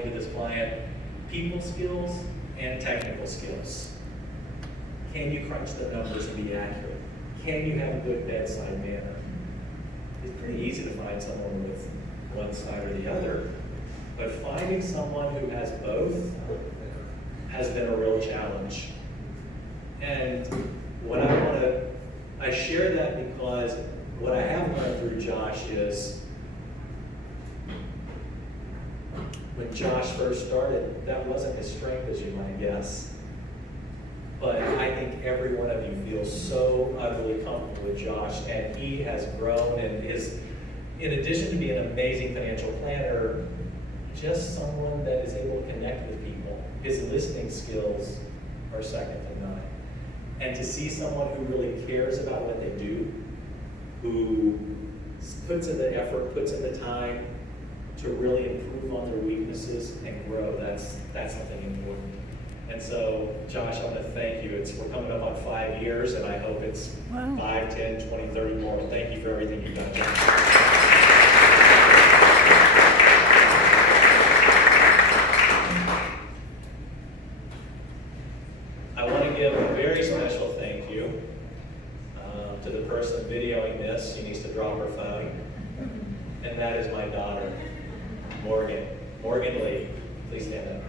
explain to this client people skills and technical skills. Can you crunch the numbers and be accurate? Can you have a good bedside manner? It's pretty easy to find someone with one side or the other, but finding someone who has both has been a real challenge. And what I share that because what I have learned through Josh is, when Josh first started, that wasn't his strength, as you might guess. But I think every one of you feels so utterly comfortable with Josh, and he has grown and is, in addition to being an amazing financial planner, just someone that is able to connect with people. His listening skills are second to none. And to see someone who really cares about what they do, who puts in the effort, puts in the time to really improve on their weaknesses and grow, that's something important. And so, Josh, I want to thank you. We're coming up on 5 years, and I hope it's 5, 10, 20, 30 more. Thank you for everything you've done, Josh. I want to give a very special thank you to the person videoing this. She needs to drop her phone. And that is my daughter, Morgan. Morgan Lee, please stand up.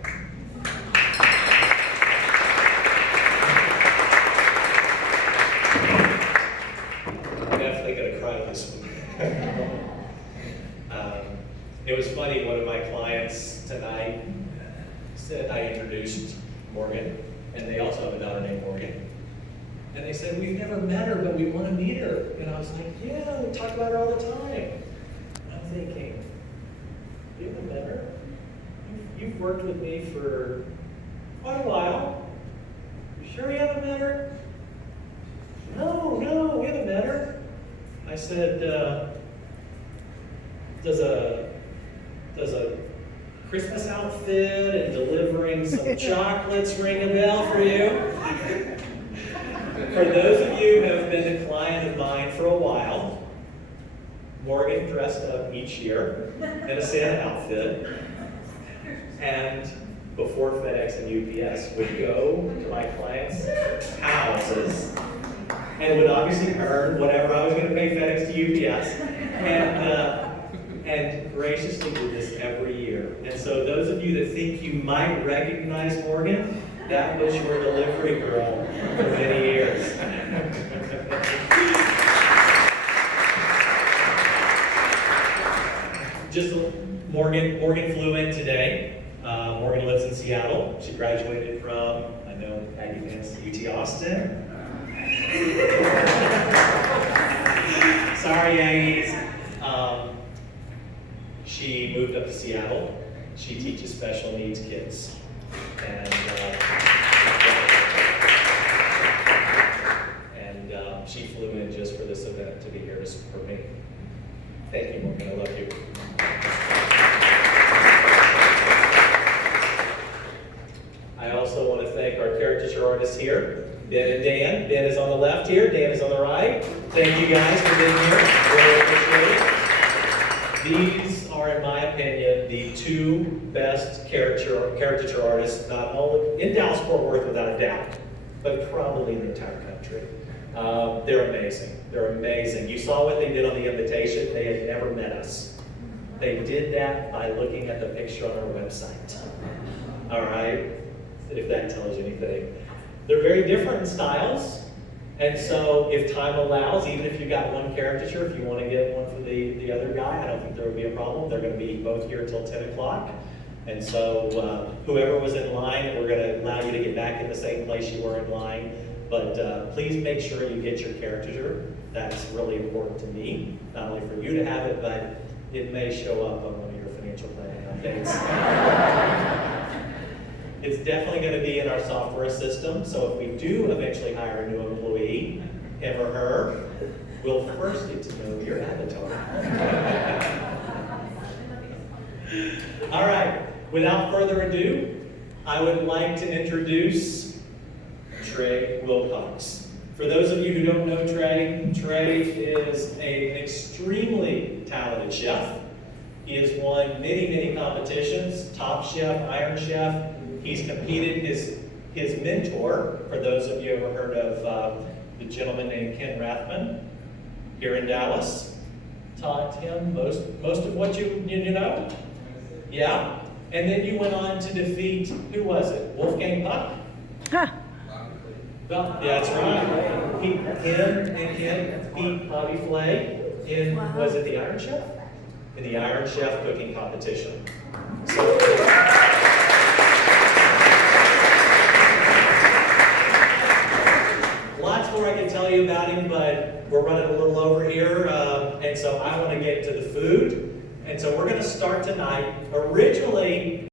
I'm definitely going to cry this one. It was funny, one of my clients tonight said I introduced Morgan, and they also have a daughter named Morgan. And they said, we've never met her, but we want to meet her. And I was like, yeah, we talk about her all the time. And I'm thinking, you haven't met her? You've worked with me for quite a while. You sure you haven't met her? No, we haven't met her. I said, does a Christmas outfit and delivering some chocolates ring a bell for you? For those of you who have been a client of mine for a while, Morgan dressed up each year in a Santa outfit, and before FedEx and UPS would go to my clients' houses and would obviously earn whatever I was going to pay FedEx to UPS, and graciously did this every year. And so those of you that think you might recognize Morgan, that was your delivery girl for many years. Just Morgan flew in today. Morgan lives in Seattle. She graduated from, I know Aggie fans, UT Austin. Sorry, Aggies. She moved up to Seattle. She teaches special needs kids. And she flew in just for this event to be here to support me. Thank you, Morgan. I love you. I also want to thank our caricature artists here, Ben and Dan. Ben is on the left here, Dan is on the right. Thank you guys for being here. Really appreciate it. These are, in my opinion, the two best caricature artists, not only in Dallas-Fort Worth without a doubt, but probably in the entire country. They're amazing. They're amazing. You saw what they did on the invitation. They had never met us. They did that by looking at the picture on our website. All right? If that tells you anything. They're very different in styles. And so if time allows, even if you got one caricature, if you want to get one for the other guy, I don't think there would be a problem. They're going to be both here until 10 o'clock. And so whoever was in line, we're going to allow you to get back in the same place you were in line. But please make sure you get your caricature. That's really important to me. Not only for you to have it, but it may show up on one of your financial planning updates. It's definitely going to be in our software system. So if we do eventually hire a new employee, him or her, we'll first get to know your avatar. All right. Without further ado, I would like to introduce Trey Wilcox. For those of you who don't know Trey is an extremely talented chef. He has won many, many competitions, Top Chef, Iron Chef. He's competed. His mentor, for those of you who ever heard of the gentleman named Ken Rathman here in Dallas, taught him most of what you know. Yeah. And then you went on to defeat, who was it? Wolfgang Puck? Huh. Well, yeah, that's right. Him and Ken beat Bobby Flay in, was it the Iron Chef? In the Iron Chef cooking competition. So, lots more I can tell you about him, but we're running a little over here, and so I want to get to the food. And so we're going to start tonight. Originally,